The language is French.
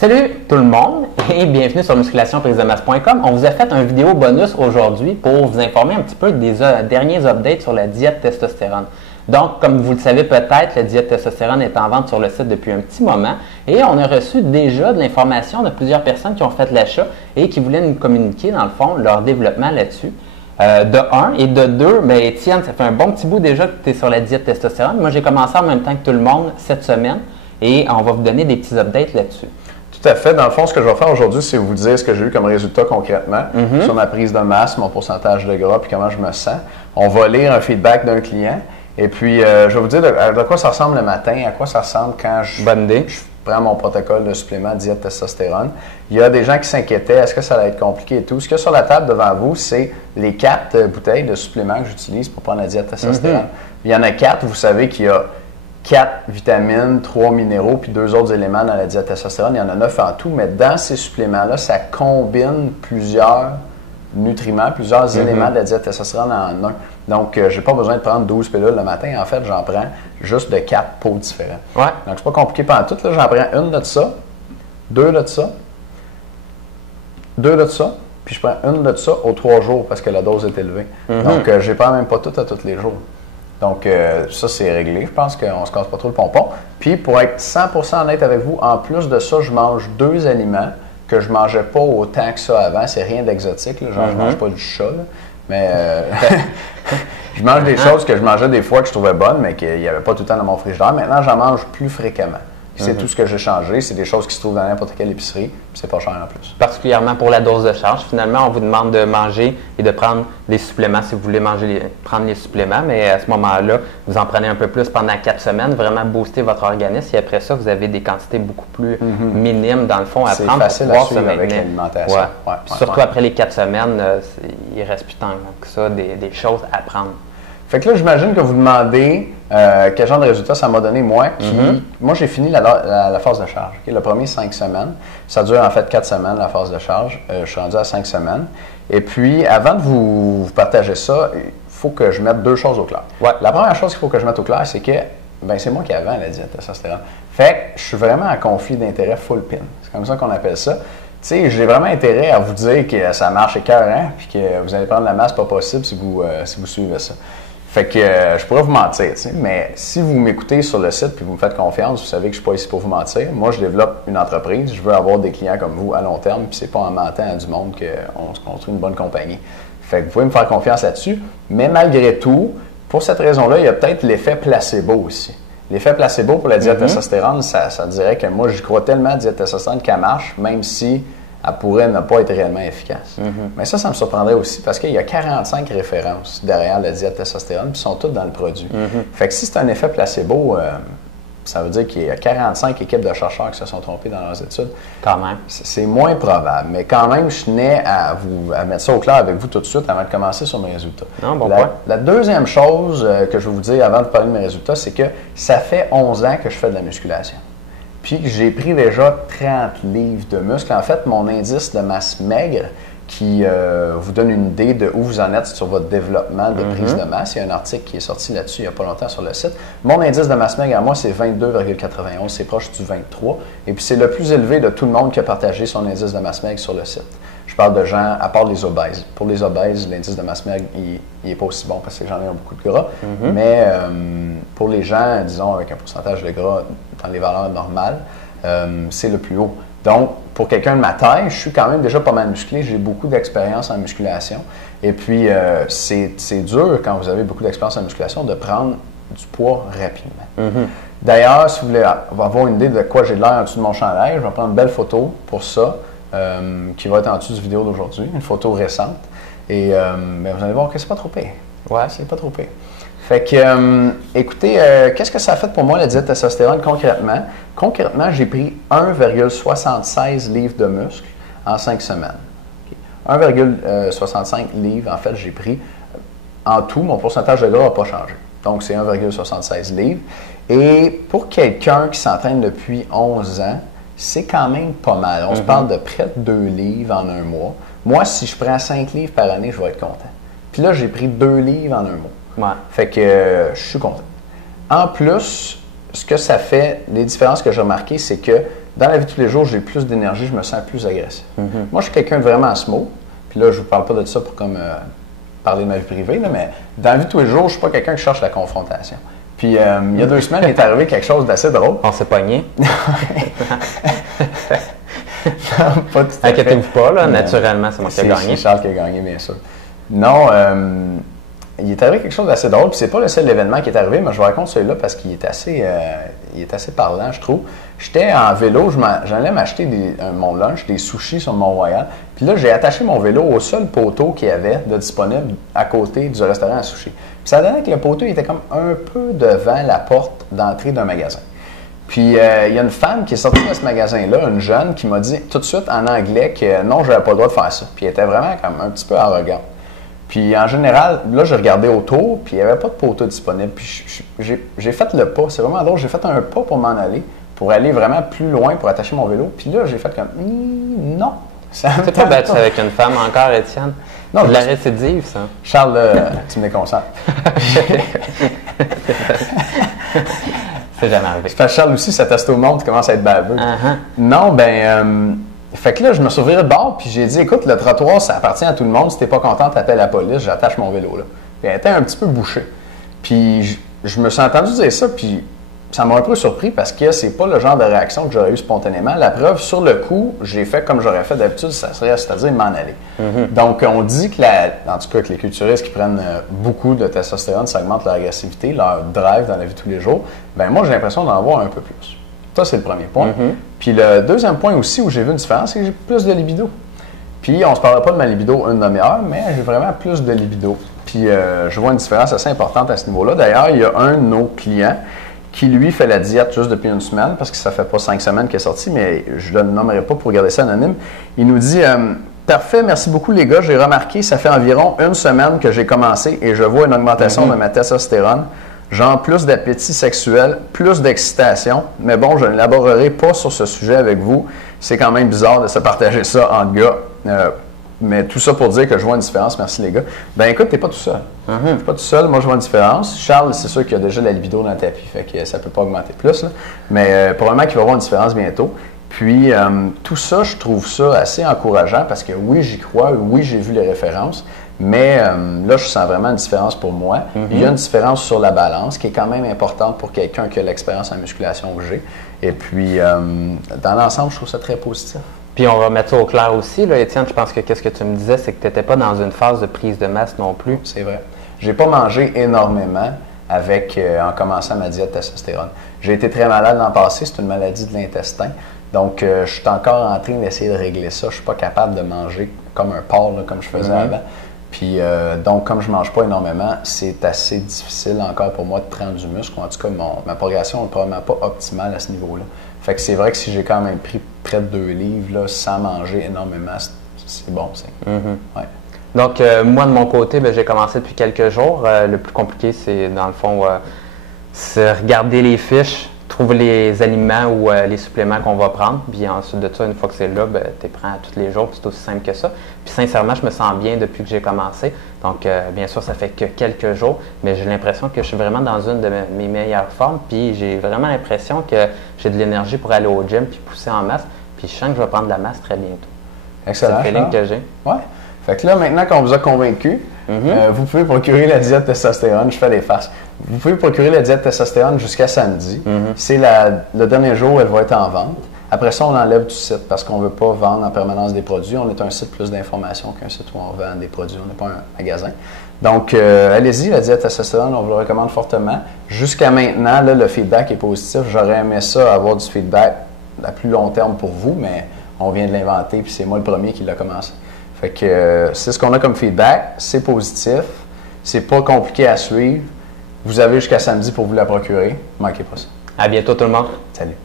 Salut tout le monde et bienvenue sur musculationprisemasse.com. On vous a fait une vidéo bonus aujourd'hui pour vous informer un petit peu des derniers updates sur la diète testostérone. Donc, comme vous le savez peut-être, la diète testostérone est en vente sur le site depuis un petit moment et on a reçu déjà de l'information de plusieurs personnes qui ont fait l'achat et qui voulaient nous communiquer, dans le fond, leur développement là-dessus. De un et de deux, bien, Étienne, ça fait un bon petit bout déjà que tu es sur la diète testostérone. Moi, j'ai commencé en même temps que tout le monde cette semaine et on va vous donner des petits updates là-dessus. Tout à fait. Dans le fond, ce que je vais faire aujourd'hui, c'est vous dire ce que j'ai eu comme résultat concrètement sur ma prise de masse, mon pourcentage de gras, puis comment je me sens. On va lire un feedback d'un client. Et puis, je vais vous dire de quoi ça ressemble le matin, à quoi ça ressemble quand je prends mon protocole de supplément diète testostérone. Il y a des gens qui s'inquiétaient, est-ce que ça allait être compliqué et tout. Ce qu'il y a sur la table devant vous, c'est les 4 bouteilles de suppléments que j'utilise pour prendre la diète testostérone. Il y en a 4, vous savez qu'il y a 4 vitamines, 3 minéraux, puis 2 autres éléments dans la diète testostérone. Il y en a 9 en tout, mais dans ces suppléments-là, ça combine plusieurs nutriments, plusieurs éléments de la diète testostérone en un. Donc, je n'ai pas besoin de prendre 12 pilules le matin. En fait, j'en prends juste de 4 pots différents. Ouais. Donc, c'est pas compliqué pendant tout. J'en prends une de ça, 2 de ça, 2 de ça, puis je prends une de ça aux 3 jours parce que la dose est élevée. Donc, je ne prends même pas tout à tous les jours. Donc, ça, c'est réglé. Je pense qu'on ne se casse pas trop le pompon. Puis, pour être 100% honnête avec vous, en plus de ça, je mange 2 aliments que je ne mangeais pas autant que ça avant. C'est rien d'exotique. Genre, je ne mange pas du chat, là. Mais je mange des choses que je mangeais des fois que je trouvais bonnes, mais qu'il n'y avait pas tout le temps dans mon frigidaire. Maintenant, j'en mange plus fréquemment. C'est tout ce que j'ai changé. C'est des choses qui se trouvent dans n'importe quelle épicerie. Puis c'est pas cher en plus. Particulièrement pour la dose de charge. Finalement, on vous demande de manger et de prendre des suppléments si vous voulez prendre les suppléments. Mais à ce moment-là, vous en prenez un peu plus pendant 4 semaines, vraiment booster votre organisme. Et après ça, vous avez des quantités beaucoup plus minimes, dans le fond, à prendre pour pouvoir se maintenir avec l'alimentation. Ouais. Surtout après les 4 semaines, il ne reste plus tant que ça des choses à prendre. Fait que là, j'imagine que vous demandez quel genre de résultat ça m'a donné, moi. Moi, j'ai fini la phase de charge. Okay? Le premier, 5 semaines. Ça dure en fait 4 semaines, la phase de charge. Je suis rendu à 5 semaines. Et puis, avant de vous partager ça, il faut que je mette 2 choses au clair. Ouais. La première chose qu'il faut que je mette au clair, c'est que c'est moi qui avais la diète testostérone. Fait que je suis vraiment en conflit d'intérêt full pin. C'est comme ça qu'on appelle ça. Tu sais, j'ai vraiment intérêt à vous dire que ça marche écœurant, puis que vous allez prendre la masse pas possible si vous suivez ça. Fait que je pourrais vous mentir, mais si vous m'écoutez sur le site et vous me faites confiance, vous savez que je ne suis pas ici pour vous mentir. Moi, je développe une entreprise, je veux avoir des clients comme vous à long terme, puis c'est pas en mentant à du monde qu'on se construit une bonne compagnie. Fait que vous pouvez me faire confiance là-dessus, mais malgré tout, pour cette raison-là, il y a peut-être l'effet placebo aussi. L'effet placebo pour la diète testostérone, ça dirait que moi, j'y crois tellement à la diète testostérone qu'elle marche, même si elle pourrait ne pas être réellement efficace. Mais ça me surprendrait aussi parce qu'il y a 45 références derrière la diète testostérone, puis sont toutes dans le produit. Fait que si c'est un effet placebo, ça veut dire qu'il y a 45 équipes de chercheurs qui se sont trompés dans leurs études. Quand même. C'est moins probable, mais quand même, je tenais à mettre ça au clair avec vous tout de suite avant de commencer sur mes résultats. Non, bon point. La deuxième chose que je vais vous dire avant de parler de mes résultats, c'est que ça fait 11 ans que je fais de la musculation. Puis j'ai pris déjà 30 livres de muscle. En fait, mon indice de masse maigre qui vous donne une idée de où vous en êtes sur votre développement de prise de masse. Il y a un article qui est sorti là-dessus il n'y a pas longtemps sur le site. Mon indice de masse maigre à moi, c'est 22,91. C'est proche du 23. Et puis c'est le plus élevé de tout le monde qui a partagé son indice de masse maigre sur le site. Je parle de gens, à part les obèses. Pour les obèses, l'indice de masse maigre, il n'est pas aussi bon parce que j'en ai beaucoup de gras. Mais pour les gens, disons, avec un pourcentage de gras dans les valeurs normales, c'est le plus haut. Donc, pour quelqu'un de ma taille, je suis quand même déjà pas mal musclé. J'ai beaucoup d'expérience en musculation. Et puis, c'est dur, quand vous avez beaucoup d'expérience en musculation, de prendre du poids rapidement. D'ailleurs, si vous voulez avoir une idée de quoi j'ai de l'air en dessous de mon chandail, je vais prendre une belle photo pour ça. Qui va être en dessous de la vidéo d'aujourd'hui, une photo récente. Et vous allez voir que c'est pas trop pire. Ouais, c'est pas trop pire. Fait que, écoutez, qu'est-ce que ça a fait pour moi la diète testostérone concrètement? Concrètement, j'ai pris 1,76 livres de muscle en 5 semaines. 1,65 livres, en fait, j'ai pris en tout, mon pourcentage de gras n'a pas changé. Donc, c'est 1,76 livres. Et pour quelqu'un qui s'entraîne depuis 11 ans, c'est quand même pas mal. On se parle de près de 2 livres en un mois. Moi, si je prends 5 livres par année, je vais être content. Puis là, j'ai pris 2 livres en un mois. Ouais. Fait que je suis content. En plus, ce que ça fait, les différences que j'ai remarquées, c'est que dans la vie de tous les jours, j'ai plus d'énergie, je me sens plus agressif. Moi, je suis quelqu'un de vraiment smooth. Puis là, je ne vous parle pas de ça pour comme parler de ma vie privée, là, mais dans la vie de tous les jours, je ne suis pas quelqu'un qui cherche la confrontation. Puis il y a 2 semaines, il est arrivé quelque chose d'assez drôle. On s'est pogné. Pas tout à fait. Inquiétez-vous pas, là, naturellement, c'est moi qui ai gagné. C'est Charles qui a gagné, bien sûr. Non, il est arrivé quelque chose d'assez drôle, puis c'est pas le seul événement qui est arrivé, mais je vous raconte celui-là parce qu'il est assez parlant, je trouve. J'étais en vélo, j'allais m'acheter mon lunch, des sushis sur le Mont-Royal, puis là, j'ai attaché mon vélo au seul poteau qu'il y avait de disponible à côté du restaurant à sushis. Puis ça donnait que le poteau il était comme un peu devant la porte d'entrée d'un magasin. Puis il y a une femme qui est sortie de ce magasin-là, une jeune, qui m'a dit tout de suite en anglais que non, je n'avais pas le droit de faire ça. Puis elle était vraiment comme un petit peu arrogante. Puis en général, là, j'ai regardé autour, puis il n'y avait pas de poteau disponible. Puis j'ai fait le pas, c'est vraiment drôle, j'ai fait un pas pour m'en aller, pour aller vraiment plus loin pour attacher mon vélo. Puis là, j'ai fait comme non. C'est pas battu avec une femme encore, Étienne? Non, c'est de la récidive, ça. Charles, tu me déconcentres. C'est jamais arrivé. Parce que Charles aussi, ça teste au monde, tu commences à être baveux. Non, fait que là, je me suis viré de bord, puis j'ai dit, écoute, le trottoir, ça appartient à tout le monde. Si t'es pas content, t'appelles la police, j'attache mon vélo là. Puis elle était un petit peu bouchée. Puis je me suis entendu dire ça, puis ça m'a un peu surpris parce que c'est pas le genre de réaction que j'aurais eu spontanément. La preuve, sur le coup, j'ai fait comme j'aurais fait d'habitude, c'est-à-dire m'en aller. Donc, on dit que, en tout cas, que les culturistes qui prennent beaucoup de testostérone, ça augmente leur agressivité, leur drive dans la vie de tous les jours. Ben moi, j'ai l'impression d'en avoir un peu plus. Ça, c'est le premier point. Puis le deuxième point aussi où j'ai vu une différence, c'est que j'ai plus de libido. Puis on se parlera pas de ma libido une demi-heure, mais j'ai vraiment plus de libido. Puis je vois une différence assez importante à ce niveau-là. D'ailleurs, il y a un de nos clients qui, lui, fait la diète juste depuis une semaine, parce que ça fait pas 5 semaines qu'il est sorti, mais je le nommerai pas pour garder ça anonyme. Il nous dit « Parfait, merci beaucoup les gars, j'ai remarqué, ça fait environ 1 semaine que j'ai commencé et je vois une augmentation de ma testostérone. Genre plus d'appétit sexuel, plus d'excitation. Mais bon, je n'élaborerai pas sur ce sujet avec vous. C'est quand même bizarre de se partager ça entre gars. Mais tout ça pour dire que je vois une différence. Merci les gars. Ben écoute, t'es pas tout seul. T'es pas tout seul. Moi, je vois une différence. Charles, c'est sûr qu'il a déjà la libido dans le tapis. Fait que ça peut pas augmenter plus. Là. Mais probablement qu'il va y avoir une différence bientôt. Puis, tout ça, je trouve ça assez encourageant parce que oui, j'y crois. Oui, j'ai vu les références. Mais là, je sens vraiment une différence pour moi. Il y a une différence sur la balance qui est quand même importante pour quelqu'un qui a l'expérience en musculation que j'ai. Et puis, dans l'ensemble, je trouve ça très positif. Puis on va mettre ça au clair aussi, là, Étienne, je pense que qu'est-ce que tu me disais, c'est que tu n'étais pas dans une phase de prise de masse non plus. C'est vrai. J'ai pas mangé énormément en commençant ma diète testostérone. J'ai été très malade l'an passé, c'est une maladie de l'intestin. Donc, je suis encore en train d'essayer de régler ça. Je suis pas capable de manger comme un porc, là, comme je faisais avant. Puis, donc, comme je ne mange pas énormément, c'est assez difficile encore pour moi de prendre du muscle. En tout cas, ma progression n'est probablement pas optimale à ce niveau-là. Fait que c'est vrai que si j'ai quand même pris près de 2 livres là, sans manger énormément, c'est bon. Ouais. Donc, moi, de mon côté, j'ai commencé depuis quelques jours. Le plus compliqué, c'est, dans le fond, c'est regarder les fiches, trouver les aliments ou les suppléments qu'on va prendre. Puis ensuite de ça, une fois que c'est là, tu les prends tous les jours. C'est aussi simple que ça. Puis sincèrement, je me sens bien depuis que j'ai commencé. Donc, bien sûr, ça fait que quelques jours, mais j'ai l'impression que je suis vraiment dans une de mes meilleures formes. Puis j'ai vraiment l'impression que j'ai de l'énergie pour aller au gym puis pousser en masse. Puis je sens que je vais prendre de la masse très bientôt. Excellent. C'est le feeling que j'ai. Ouais. Fait que là, maintenant qu'on vous a convaincu, vous pouvez procurer la diète testostérone. Je fais des farces. Vous pouvez procurer la diète testostérone jusqu'à samedi. C'est le dernier jour où elle va être en vente. Après ça, on l'enlève du site parce qu'on ne veut pas vendre en permanence des produits. On est un site plus d'informations qu'un site où on vend des produits. On n'est pas un magasin. Donc, allez-y, la diète testostérone, on vous le recommande fortement. Jusqu'à maintenant, là, le feedback est positif. J'aurais aimé ça, avoir du feedback à plus long terme pour vous, mais on vient de l'inventer puis c'est moi le premier qui l'a commencé. Fait que c'est ce qu'on a comme feedback, c'est positif, c'est pas compliqué à suivre. Vous avez jusqu'à samedi pour vous la procurer. Ne manquez pas ça. À bientôt tout le monde. Salut.